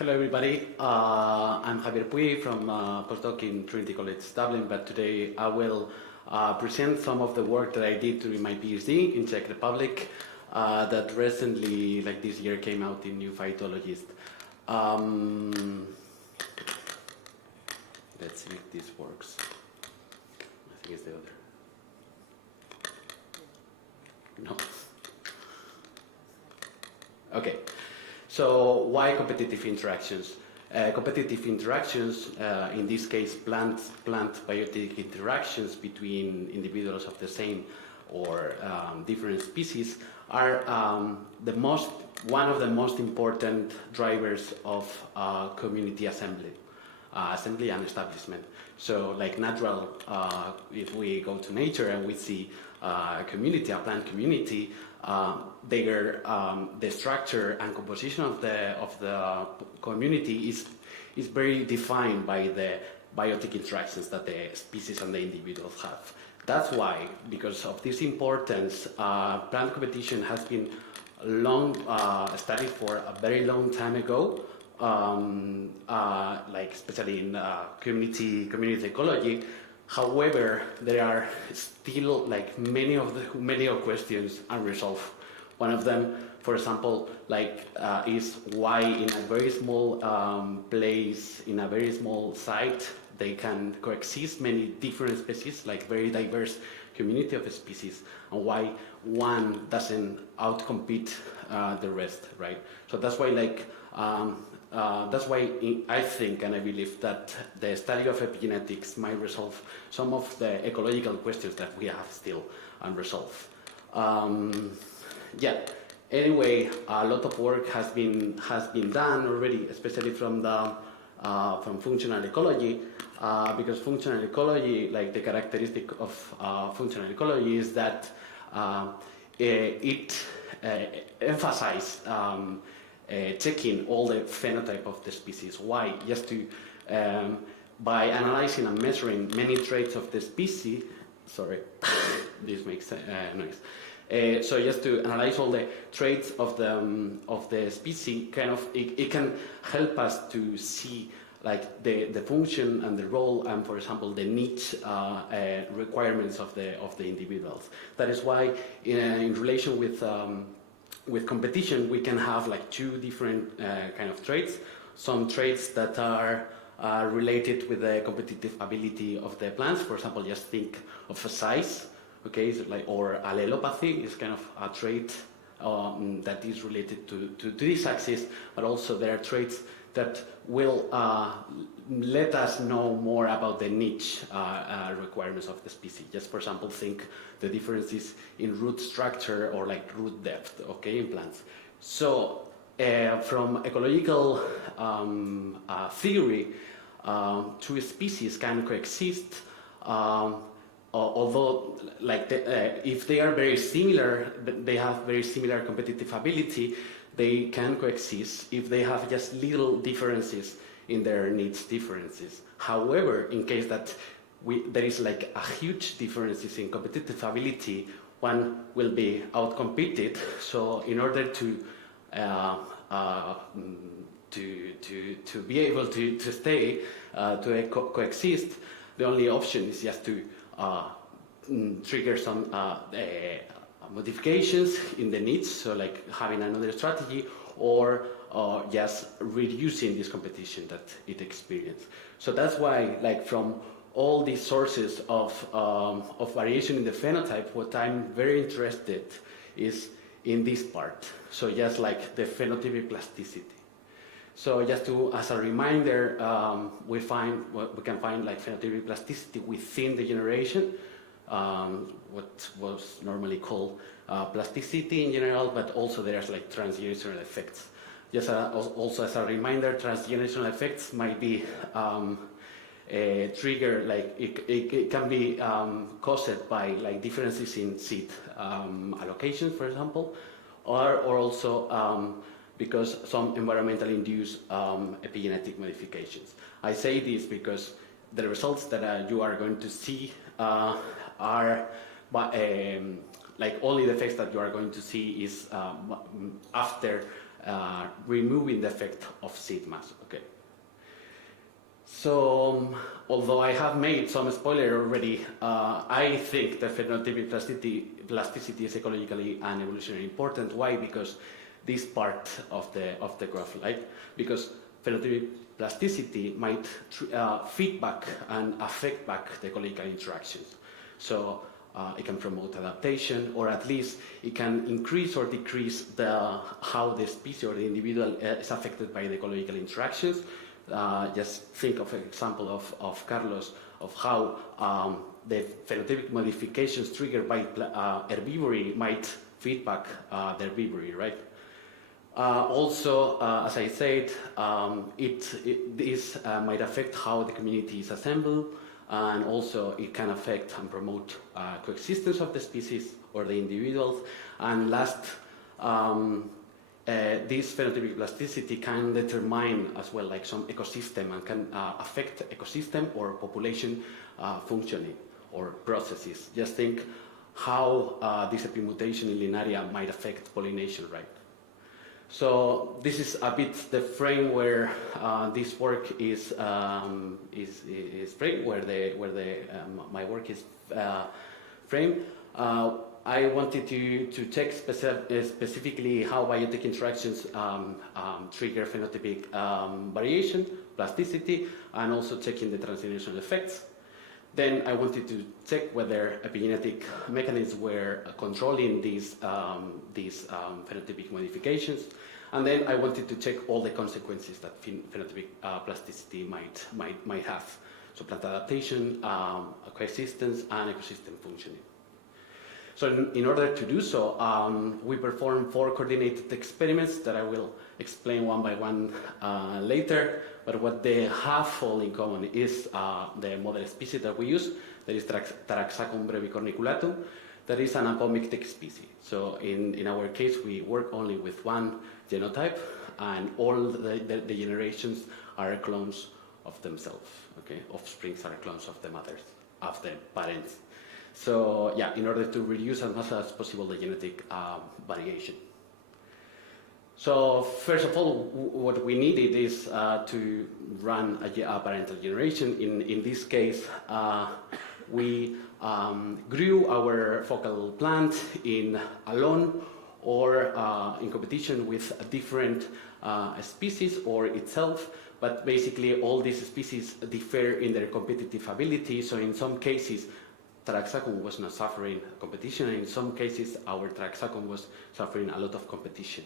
Hello everybody, I'm Javier Puy from postdoc in Trinity College Dublin, but today I will present some of the work that I did during my PhD in Czech Republic that recently, like this year, came out in New Phytologist. Let's see if this works. I think it's the other. No. Okay. So why competitive interactions? Competitive interactions, in this case plant-biotic interactions between individuals of the same or different species, are one of the most important drivers of community assembly and establishment. So like natural, if we go to nature and we see a community, a plant community, the structure and composition of the community is very defined by the biotic interactions that the species and the individuals have. That's why, because of this importance, plant competition has been long studied for a very long time ago, like especially in community ecology. However, there are still like many questions unresolved. One of them, for example, is why in a very small place, in a very small site, they can coexist many different species, like very diverse community of species, and why one doesn't outcompete the rest, right? So that's why I think and I believe that the study of epigenetics might resolve some of the ecological questions that we have still unresolved. Anyway, a lot of work has been done already, especially from functional ecology, because functional ecology, like the characteristic of functional ecology, is that it emphasizes checking all the phenotype of the species. Why? Just to, by analyzing and measuring many traits of the species, sorry, this makes noise. So just to analyze all the traits of the species, it can help us to see like the function and the role and, for example, the niche requirements of the individuals. That is why, in relation with competition, we can have like two different kind of traits. Some traits that are related with the competitive ability of the plants. For example, just think of a size, okay, so or allelopathy is kind of a trait that is related to this axis, but also there are traits that will let us know more about the niche requirements of the species. Just for example, think the differences in root structure or like root depth, okay, in plants. So from ecological theory, two species can coexist, although if they are very similar, they have very similar competitive ability, they can coexist if they have just little differences in their needs differences. However, in case that there is like a huge differences in competitive ability, one will be outcompeted. So in order to be able to stay, to coexist, the only option is just to trigger some modifications in the needs, so like having another strategy, or just reducing this competition that it experiences. So that's why, like, from all these sources of variation in the phenotype, what I'm very interested is in this part. So just like the phenotypic plasticity. So just as a reminder, we can find like phenotypic plasticity within the generation, what was normally called plasticity in general, but also there's like transgenerational effects. Just also as a reminder, transgenerational effects might be triggered, like it can be caused by like differences in seed allocations, for example, or also because some environmentally induced epigenetic modifications. I say this because the results that you are going to see are like only the effects that you are going to see is after removing the effect of seed mass. Okay. So, although I have made some spoiler already, I think that phenotypic plasticity is ecologically and evolutionarily important. Why? Because this part of the graph, right? Because phenotypic plasticity might feedback and affect back the ecological interactions. So it can promote adaptation, or at least it can increase or decrease how the species or the individual is affected by the ecological interactions. Just think of an example of Carlos, of how the phenotypic modifications triggered by herbivory might feedback the herbivory, right? Also, as I said, this might affect how the community is assembled, and also it can affect and promote coexistence of the species or the individuals. And last, this phenotypic plasticity can determine as well like some ecosystem and can affect ecosystem or population functioning or processes. Just think how this epimutation in Linaria might affect pollination, right? So this is a bit the frame where this work is framed, where my work is framed. I wanted to check specifically how biotic interactions trigger phenotypic variation, plasticity, and also checking the transgenerational effects. Then I wanted to check whether epigenetic mechanisms were controlling these phenotypic modifications. And then I wanted to check all the consequences that phenotypic plasticity might have. So plant adaptation, coexistence, and ecosystem functioning. So in order to do so, we performed 4 coordinated experiments that I will explain one by one later. But what they have all in common is the model species that we use, that is Taraxacum brevicorniculatum, that is an apomictic species. So in our case, we work only with one genotype, and all the generations are clones of themselves. Okay, offsprings are clones of the mothers, of the parents. So yeah, in order to reduce as much as possible the genetic variation. So first of all, what we needed is to run a parental generation. In this case, we grew our focal plant alone or in competition with a different species or itself. But basically, all these species differ in their competitive ability. So in some cases, Taraxacum was not suffering competition, and in some cases, our Taraxacum was suffering a lot of competition.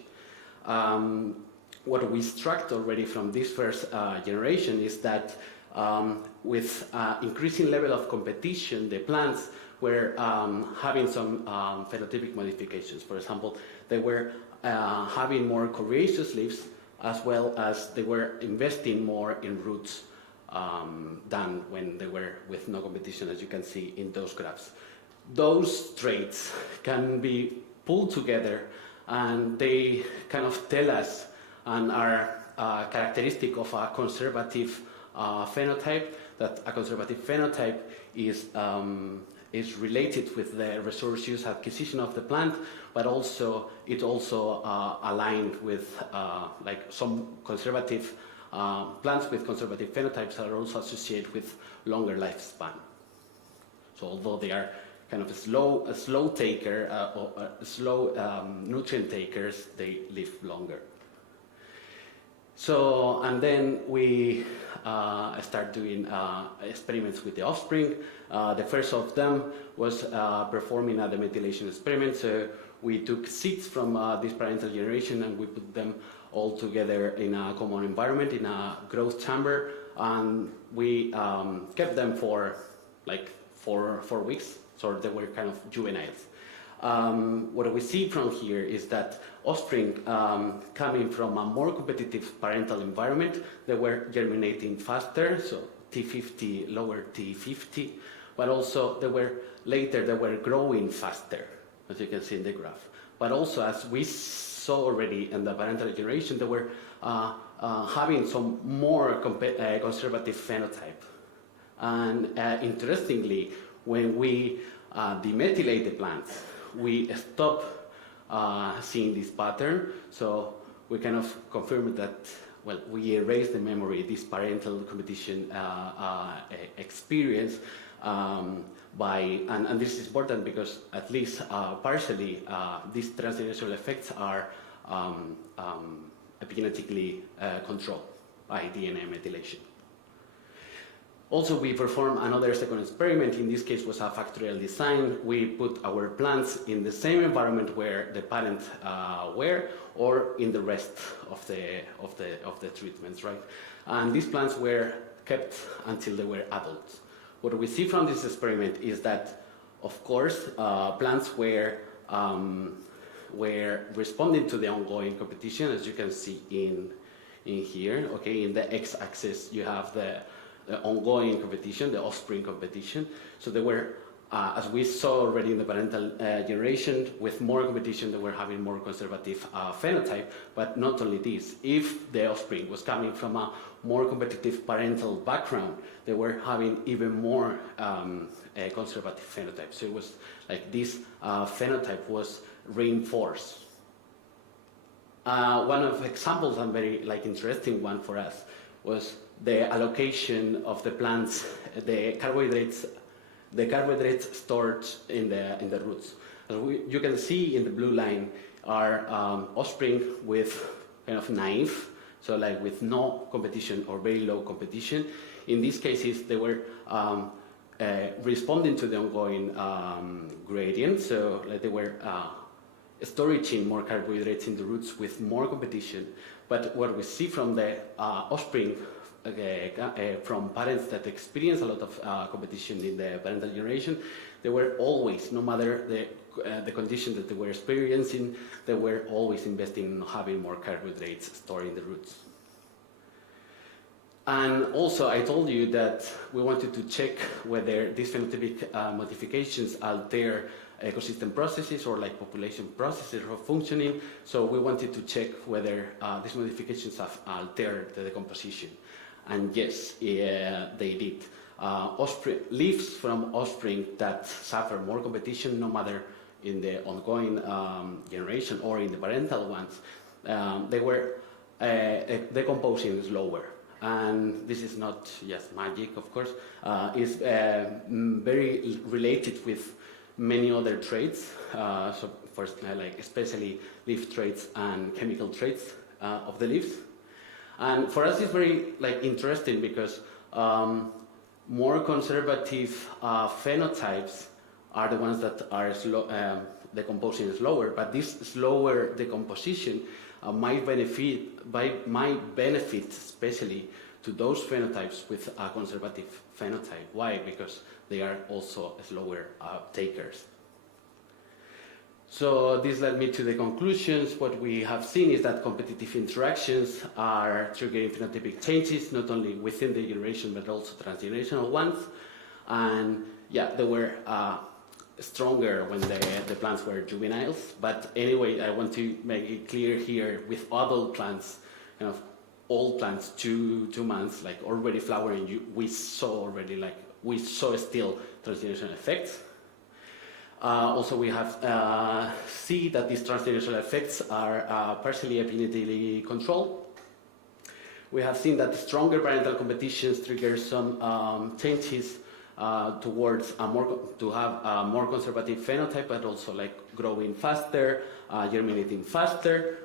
What we struck already from this first generation is that with increasing level of competition, the plants were having some phenotypic modifications. For example, they were having more coriaceous leaves, as well as they were investing more in roots than when they were with no competition, as you can see in those graphs. Those traits can be pulled together, and they kind of tell us and are characteristic of a conservative phenotype, that a conservative phenotype is related with the resource use acquisition of the plant, but also it also aligned with like some conservative plants with conservative phenotypes are also associated with longer lifespan. So although they are kind of a slow taker or slow nutrient takers, they live longer. So, and then we start doing experiments with the offspring. The first of them was performing a demethylation experiment. So we took seeds from this parental generation and we put them all together in a common environment, in a growth chamber, and we kept them for like 4 weeks, so they were kind of juveniles. What we see from here is that offspring coming from a more competitive parental environment, they were germinating faster, so T50, lower T50, but also they were growing faster, as you can see in the graph. But also, as we saw already in the parental generation, they were having some more conservative phenotype. And interestingly, when we demethylate the plants, we stop seeing this pattern. So we kind of confirmed that, well, we erased the memory, this parental competition experience, and this is important because at least partially these transgenerational effects are epigenetically controlled by DNA methylation. Also, we performed another second experiment. In this case, was a factorial design. We put our plants in the same environment where the parents were, or in the rest of the treatments, right? And these plants were kept until they were adults. What we see from this experiment is that, of course, plants were responding to the ongoing competition, as you can see in here. Okay, in the x-axis you have the ongoing competition, the offspring competition. So they were, as we saw already in the parental generation, with more competition, they were having more conservative phenotype. But not only this, if the offspring was coming from a more competitive parental background, they were having even more conservative phenotype. So it was like this phenotype was reinforced. One of the examples, and very interesting one for us, was the allocation of the plants, the carbohydrates stored in the roots. As you can see in the blue line are offspring with kind of naive, so like with no competition or very low competition. In these cases, they were responding to the ongoing gradient, so like they were storing more carbohydrates in the roots with more competition. But what we see from the offspring from parents that experience a lot of competition in the parental generation, they were always, no matter the condition that they were experiencing, they were always investing in having more carbohydrates stored in the roots. And also, I told you that we wanted to check whether these phenotypic modifications alter ecosystem processes or like population processes or functioning. So we wanted to check whether these modifications have altered the decomposition. And yes, they did. Leaves from offspring that suffer more competition, no matter in the ongoing generation or in the parental ones, they were decomposing slower. And this is not just magic, of course. It's very related with many other traits. So first, like especially leaf traits and chemical traits of the leaves. And for us, it's very interesting because more conservative phenotypes are the ones that are decomposing slower. But this slower decomposition might benefit especially to those phenotypes with a conservative phenotype. Why? Because they are also slower takers. So this led me to the conclusions. What we have seen is that competitive interactions are triggering phenotypic changes, not only within the generation, but also transgenerational ones. And yeah, they were stronger when the plants were juveniles. But anyway, I want to make it clear here with adult plants, kind of old plants, 2 months, like already flowering, we saw still transgenerational effects. Also, we have see that these transgenerational effects are partially epigenetically controlled. We have seen that stronger parental competitions trigger some changes towards to have a more conservative phenotype, but also like growing faster, germinating faster.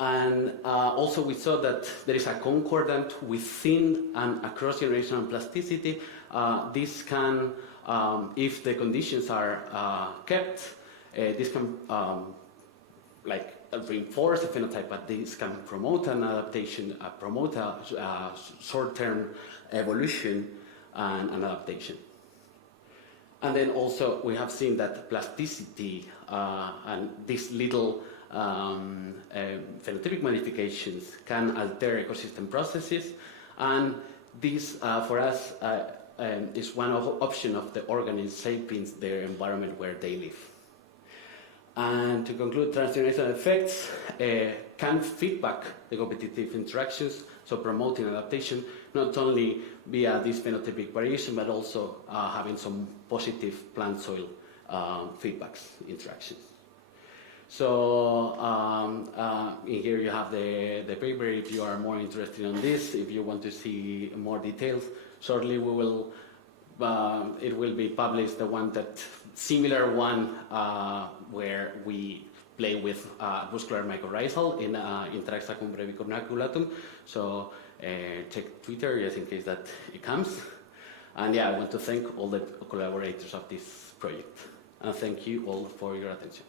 And also we saw that there is a concordant within and across generational plasticity. This can, if the conditions are kept, this can reinforce the phenotype, but this can promote an adaptation, promote a short-term evolution and an adaptation. And then also we have seen that plasticity and these little phenotypic modifications can alter ecosystem processes, and this for us is one option of the organisms shaping their environment where they live. And to conclude, transgenerational effects can feedback the competitive interactions, so promoting adaptation, not only via this phenotypic variation, but also having some positive plant-soil feedbacks interactions. So in here you have the paper if you are more interested in this, if you want to see more details. Shortly we will, it will be published, the one that, similar one where we play with muscular mycorrhizal in Taraxacum brevicornaculatum. So check Twitter just in case that it comes. And yeah, I want to thank all the collaborators of this project. And thank you all for your attention.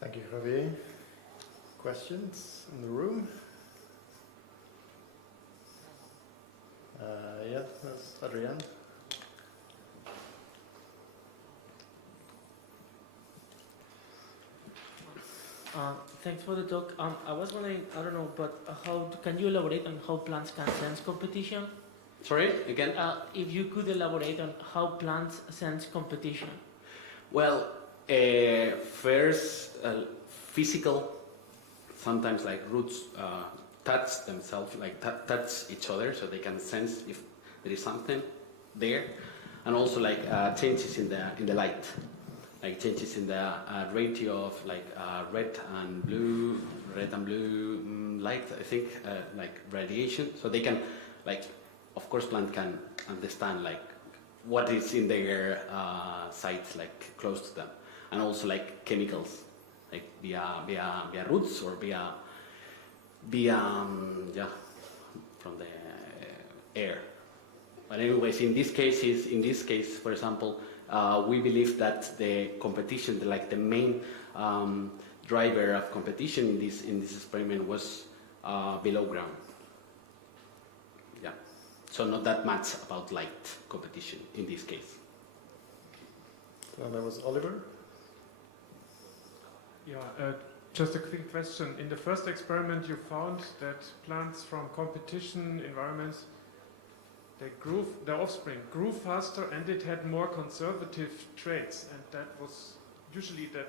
Thank you, Javier. Questions in the room? Yeah, that's Adrienne. Thanks for the talk. I was wondering, I don't know, but how can you elaborate on how plants can sense competition? Sorry, again? If you could elaborate on how plants sense competition. Well, first, physical, sometimes like roots touch themselves, like touch each other, so they can sense if there is something there, and also like changes in the light, like changes in the ratio of like red and blue light. I think like radiation, so they can like, of course, plant can understand like what is in their sites, like close to them, and also like chemicals, like via roots or via yeah, from the air. But anyways, in this case, for example, we believe that the competition, like the main driver of competition in this experiment was below ground. Yeah, so not that much about light competition in this case. And there was Oliver. Yeah, just a quick question. In the first experiment, you found that plants from competition environments, their offspring grew faster and it had more conservative traits, and that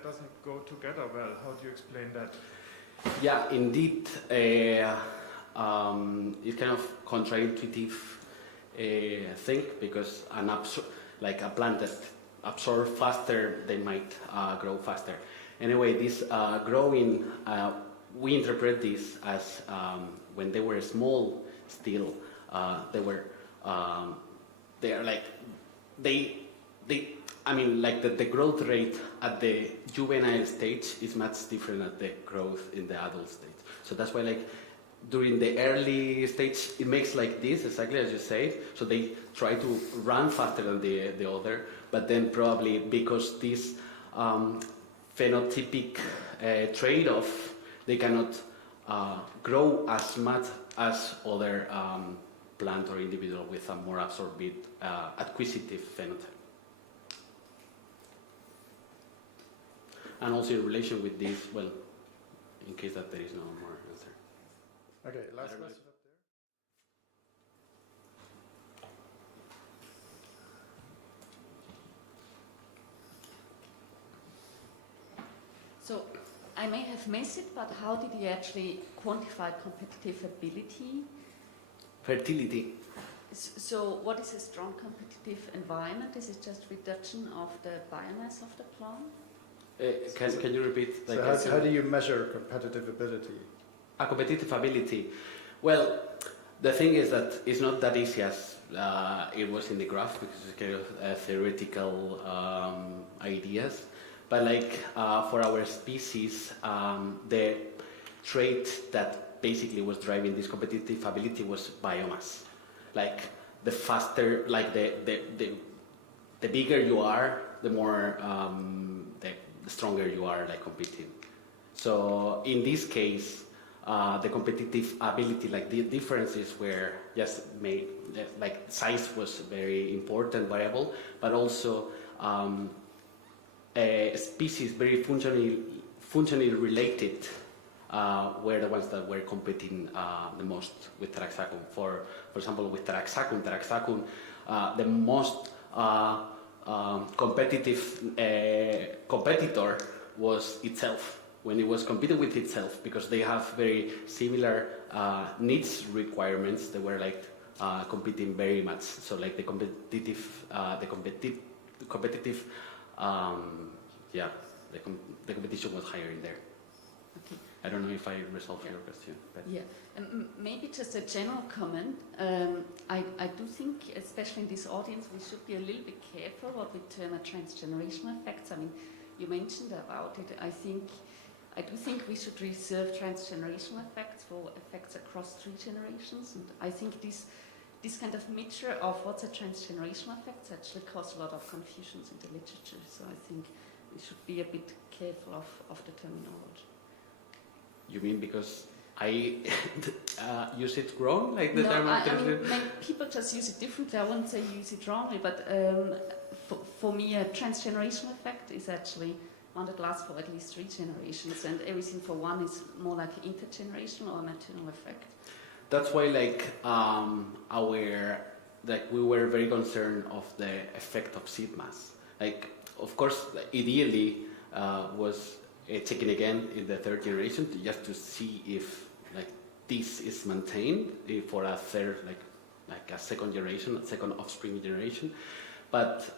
doesn't go together well. How do you explain that? Yeah, indeed, it's kind of counterintuitive thing, because like a plant that absorbs faster, they might grow faster. Anyway, this growing, we interpret this as when they were small still, I mean, like the growth rate at the juvenile stage is much different than the growth in the adult stage. So that's why, like, during the early stage, it makes like this, exactly as you say. So they try to run faster than the other, but then probably because this phenotypic trade-off, they cannot grow as much as other plant or individual with a more absorbed, acquisitive phenotype. And also in relation with this, well, in case that there is no more answer. Okay, last question up there. So I may have missed it, but how did you actually quantify competitive ability? Fertility. So what is a strong competitive environment? Is it just reduction of the biomass of the plant? Can you repeat? Like, so how do you measure competitive ability? A competitive ability. Well, the thing is that it's not that easy as it was in the graph, because it's kind of theoretical ideas. But like for our species, the trait that basically was driving this competitive ability was biomass. Like the faster, like the bigger you are, the more the stronger you are, like competing. So in this case, the competitive ability, like the differences were just made, like size was very important variable, but also species very functionally related were the ones that were competing the most with Taraxacum. For example, with Taraxacum, the most competitive competitor was itself, when it was competing with itself, because they have very similar needs requirements. They were like competing very much. So like the competitive, the competition was higher in there. Okay. I don't know if I resolved your question. But Yeah, maybe just a general comment. I do think, especially in this audience, we should be a little bit careful what we term a transgenerational effects. I mean, you mentioned about it. I do think we should reserve transgenerational effects for effects across 3 generations. And I think this kind of mixture of what's a transgenerational effect actually causes a lot of confusions in the literature. So I think we should be a bit careful of the terminology. you mean because I use it wrong, like the No, term? I mean, people just use it differently. I wouldn't say use it wrongly, but for me, a transgenerational effect is actually one that lasts for at least 3 generations, and everything for one is more like an intergenerational or maternal effect. That's why, we were very concerned of the effect of seed mass. Like, of course, ideally was taken again in the 3rd generation just to see if this is maintained for a third, like a second generation, a second offspring generation. But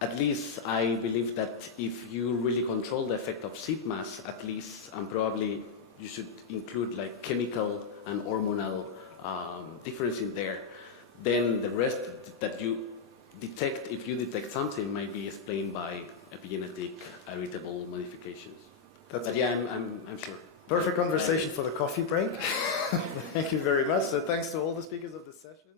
at least I believe that if you really control the effect of seed mass, at least, and probably you should include like chemical and hormonal difference in there, then the rest that you detect, if you detect something, might be explained by epigenetic heritable modifications. But yeah, I'm sure. Perfect conversation for the coffee break. Thank you very much. So thanks to all the speakers of this session.